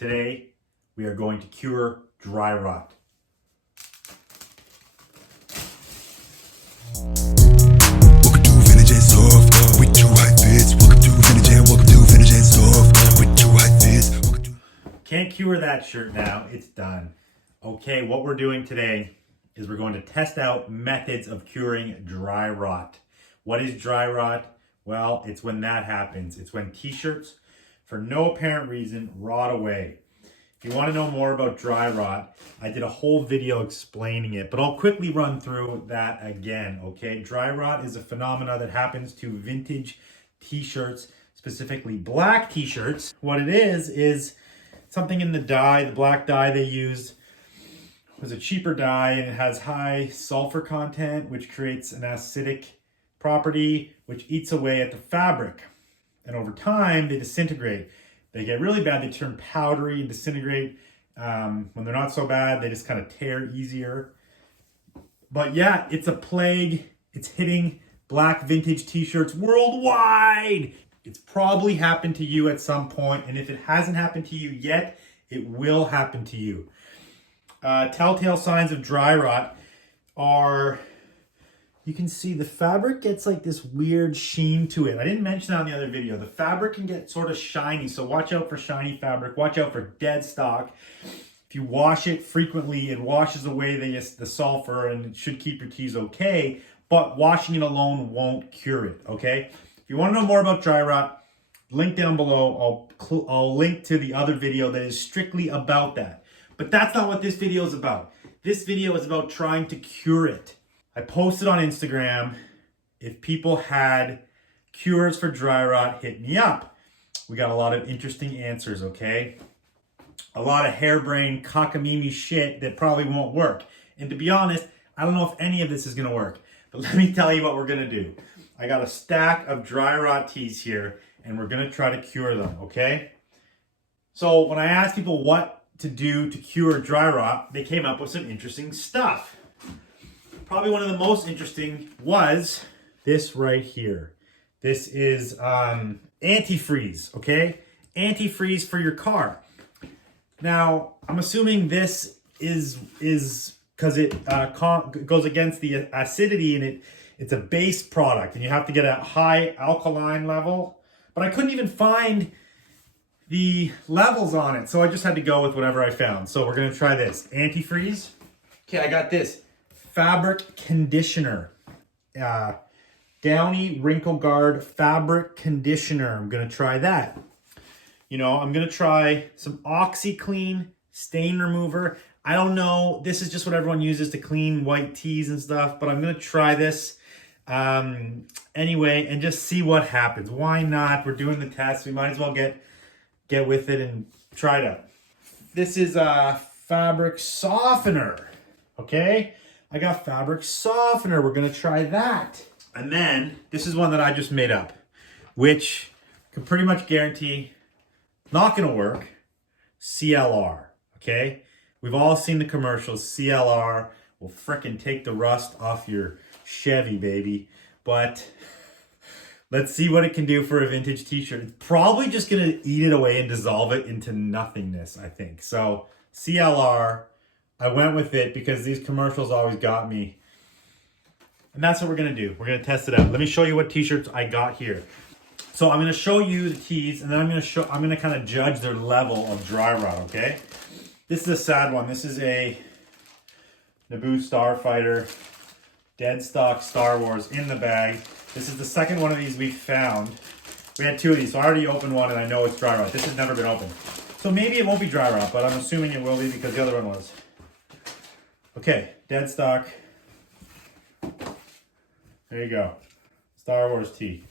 Today, we are going to cure dry rot. Welcome to Vintage and Soft with two high fits. Welcome to Vintage and Soft with two high fits. Can't cure that shirt now, it's done. Okay, what we're doing today is we're going to test out methods of curing dry rot. What is dry rot? Well, it's when that happens. It's when t-shirts, for no apparent reason, rot away. If you want to know more about dry rot, I did a whole video explaining it, but I'll quickly run through that again, okay? Dry rot is a phenomena that happens to vintage t-shirts, specifically black t-shirts. What it is something in the dye, the black dye they used was a cheaper dye, and it has high sulfur content, which creates an acidic property, which eats away at the fabric. And over time, they disintegrate. They get really bad, they turn powdery and disintegrate. When they're not so bad, they just kind of tear easier. But yeah, it's a plague. It's hitting black vintage t-shirts worldwide. It's probably happened to you at some point, and if it hasn't happened to you yet, it will happen to you. Telltale signs of dry rot are, you can see the fabric gets like this weird sheen to it. I didn't mention that in the other video. The fabric can get sort of shiny, so watch out for shiny fabric. Watch out for dead stock. If you wash it frequently, it washes away the sulfur, and it should keep your tees okay, but washing it alone won't cure it, okay? If you want to know more about dry rot, link down below. I'll link to the other video that is strictly about that. But that's not what this video is about. This video is about trying to cure it. I posted on Instagram, if people had cures for dry rot, hit me up. We got a lot of interesting answers, okay? A lot of harebrained cockamamie shit that probably won't work. And to be honest, I don't know if any of this is gonna work. But let me tell you what we're gonna do. I got a stack of dry rot tees here, and we're gonna try to cure them, okay? So when I asked people what to do to cure dry rot, they came up with some interesting stuff. Probably one of the most interesting was this right here. This is antifreeze, okay? Antifreeze for your car. Now, I'm assuming this is because it goes against the acidity, and it's a base product, and you have to get a high alkaline level. But I couldn't even find the levels on it, so I just had to go with whatever I found. So we're gonna try this antifreeze. Okay, I got this fabric conditioner, Downy Wrinkle Guard fabric conditioner. I'm gonna try that. You know, I'm gonna try some OxiClean stain remover. I don't know, this is just what everyone uses to clean white tees and stuff, but I'm gonna try this anyway and just see what happens. Why not? We're doing the test. We might as well get with it and try it out. This is a fabric softener, okay? I got fabric softener. We're gonna try that. And then this is one that I just made up, which can pretty much guarantee not gonna work. CLR, okay? We've all seen the commercials. CLR will frickin' take the rust off your Chevy, baby. But let's see what it can do for a vintage t-shirt. It's probably just gonna eat it away and dissolve it into nothingness, I think. So CLR, I went with it because these commercials always got me. And that's what we're gonna do. We're gonna test it out. Let me show you what t-shirts I got here. So I'm gonna show you the tees, and then I'm gonna kind of judge their level of dry rot, okay? This is a sad one. This is a Naboo Starfighter, dead stock Star Wars in the bag. This is the second one of these we found. We had two of these, so I already opened one, and I know it's dry rot. This has never been opened. So maybe it won't be dry rot, but I'm assuming it will be because the other one was. Okay, dead stock. There you go. Star Wars tee.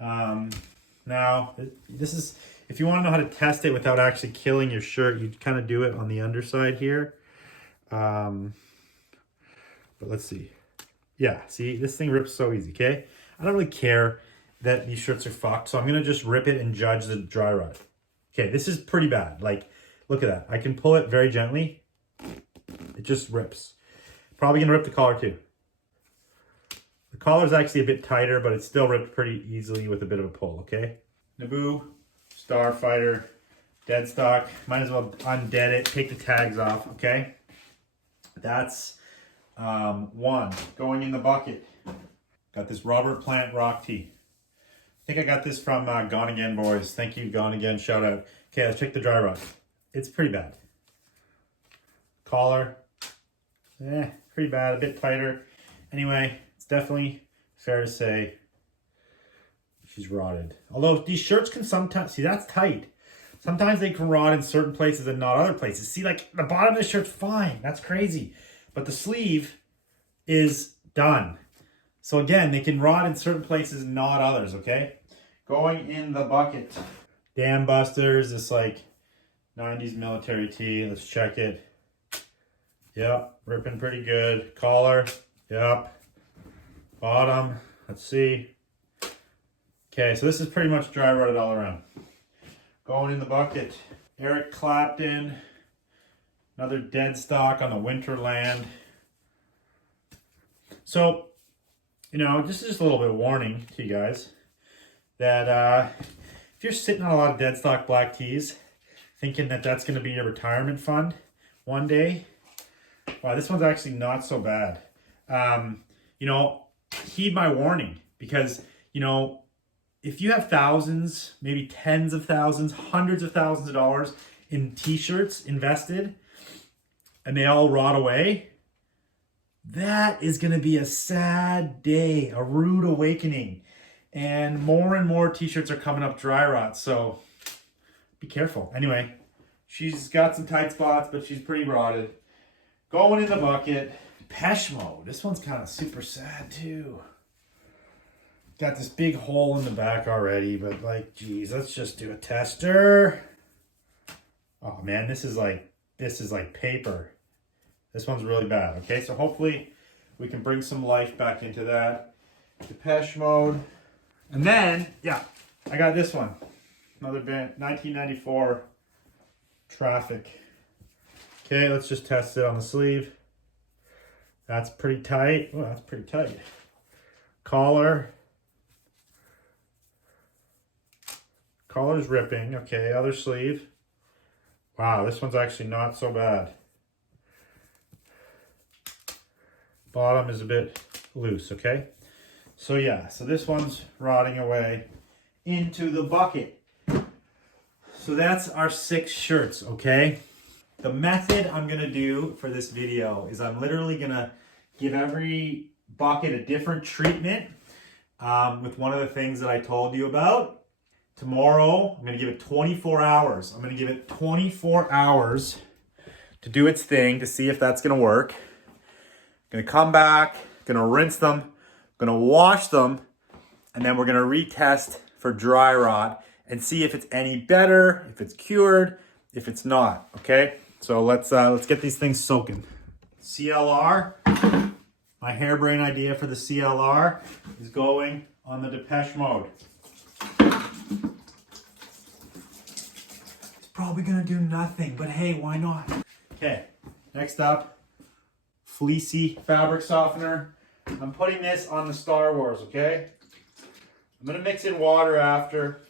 Now, this is, if you want to know how to test it without actually killing your shirt, you kind of do it on the underside here. But let's see. Yeah, see, this thing rips so easy, okay? I don't really care that these shirts are fucked, so I'm going to just rip it and judge the dry rot. Okay, this is pretty bad. Like, look at that. I can pull it very gently. It just rips. Probably going to rip the collar too. The collar is actually a bit tighter, but it still ripped pretty easily with a bit of a pull, okay? Naboo Starfighter Dead stock. Might as well undead it, take the tags off, okay? That's one. Going in the bucket. Got this Robert Plant Rock Tea. I think I got this from Gone Again Boys. Thank you, Gone Again. Shout out. Okay, let's check the dry rot. It's pretty bad. Collar. Pretty bad. A bit tighter. Anyway, it's definitely fair to say she's rotted. Although these shirts can sometimes... See, that's tight. Sometimes they can rot in certain places and not other places. See, like, the bottom of the shirt's fine. That's crazy. But the sleeve is done. So again, they can rot in certain places, not others, okay? Going in the bucket. Dam Busters, this like 90s military tee. Let's check it. Yep, ripping pretty good. Collar, yep. Bottom, let's see. Okay, so this is pretty much dry rotted all around. Going in the bucket. Eric Clapton. Another dead stock on the Winterland. So, you know, this is just a little bit of warning to you guys that if you're sitting on a lot of dead stock black tees, thinking that that's going to be your retirement fund one day, wow, this one's actually not so bad. You know, heed my warning because, you know, if you have thousands, maybe tens of thousands, hundreds of thousands of dollars in t-shirts invested and they all rot away, that is going to be a sad day, a rude awakening. And more t-shirts are coming up dry rot, so be careful. Anyway, she's got some tight spots, but she's pretty rotted. Going in the bucket. Depeche Mode. This one's kind of super sad too. Got this big hole in the back already, but like, geez, let's just do a tester. Oh man, this is like paper. This one's really bad. Okay, so hopefully we can bring some life back into that. Depeche Mode. And then, yeah, I got this one. Another band, 1994 Traffic. Okay, let's just test it on the sleeve. That's pretty tight. Oh, that's pretty tight. Collar. Collar's ripping. Okay, other sleeve. Wow, this one's actually not so bad. Bottom is a bit loose, okay? So yeah, so this one's rotting away into the bucket. So that's our 6 shirts, okay? The method I'm gonna do for this video is I'm literally gonna give every bucket a different treatment with one of the things that I told you about. Tomorrow, I'm gonna give it 24 hours. I'm gonna give it 24 hours to do its thing to see if that's gonna work. Gonna come back, gonna rinse them, gonna wash them, and then we're gonna retest for dry rot and see if it's any better, if it's cured, if it's not, okay? So let's get these things soaking. CLR, my harebrained idea for the CLR is going on the Depeche Mode. It's probably gonna do nothing, but hey, why not? Okay, next up, fleecy fabric softener. I'm putting this on the Star Wars, okay? I'm gonna mix in water after.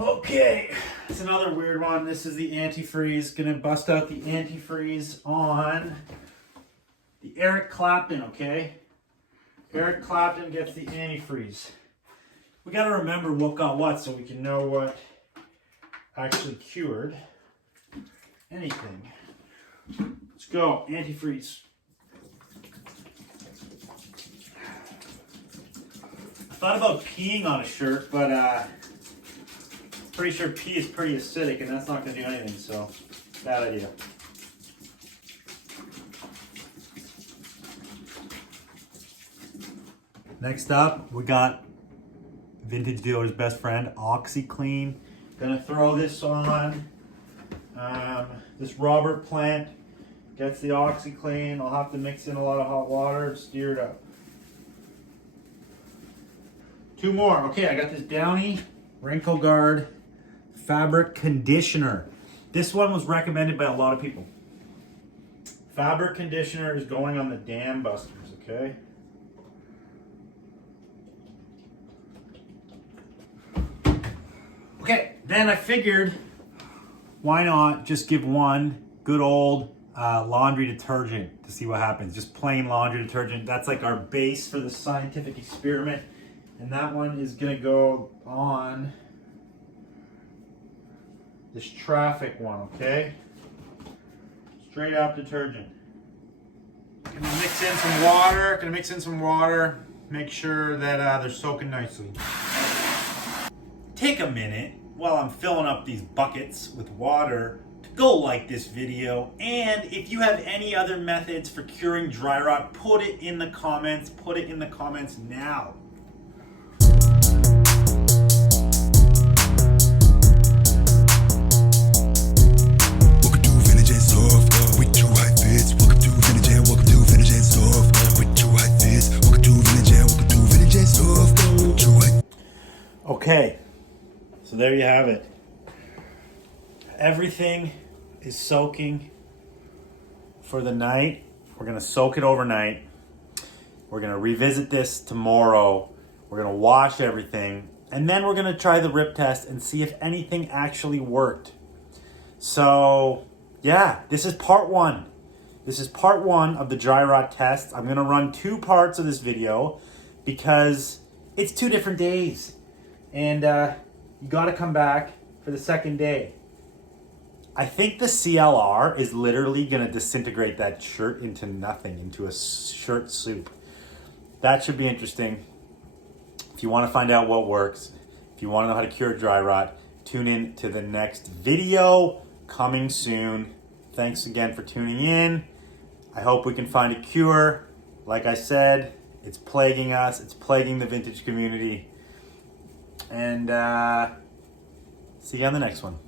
Okay, it's another weird one. This is the antifreeze. Gonna bust out the antifreeze on the Eric Clapton, okay? Eric Clapton gets the antifreeze. We gotta remember what got what so we can know what actually cured anything. Let's go, antifreeze. I thought about peeing on a shirt, but pretty sure pee is pretty acidic and that's not gonna do anything, so bad idea. Next up, we got vintage dealer's best friend, OxiClean. Gonna throw this on. This Robert Plant gets the OxiClean. I'll have to mix in a lot of hot water and stir it up. 2 more. Okay, I got this Downy Wrinkle Guard Fabric Conditioner. This one was recommended by a lot of people. Fabric conditioner is going on the Dam Busters, okay? Okay, then I figured, why not just give one good old laundry detergent to see what happens. Just plain laundry detergent. That's like our base for the scientific experiment. And that one is gonna go on this traffic one, okay? Straight up detergent. Gonna mix in some water, make sure that they're soaking nicely. Take a minute while I'm filling up these buckets with water to go like this video. And if you have any other methods for curing dry rot, put it in the comments. Put it in the comments now. Welcome to Vintage and Soft with two high fits. Welcome to Vintage and welcome to Vintage and Soft with two high fits. Welcome to Vintage and Soft with two high. Okay, so there you have it. Everything is soaking for the night. We're gonna soak it overnight. We're gonna revisit this tomorrow. We're gonna wash everything. And then we're gonna try the rip test and see if anything actually worked. So yeah, this is part one. This is part one of the dry rot test. I'm gonna run two parts of this video because it's 2 different days. And you gotta come back for the second day. I think the CLR is literally gonna disintegrate that shirt into nothing, into a shirt soup. That should be interesting. If you wanna find out what works, if you wanna know how to cure dry rot, tune in to the next video coming soon. Thanks again for tuning in. I hope we can find a cure. Like I said, it's plaguing us, it's plaguing the vintage community. And see you on the next one.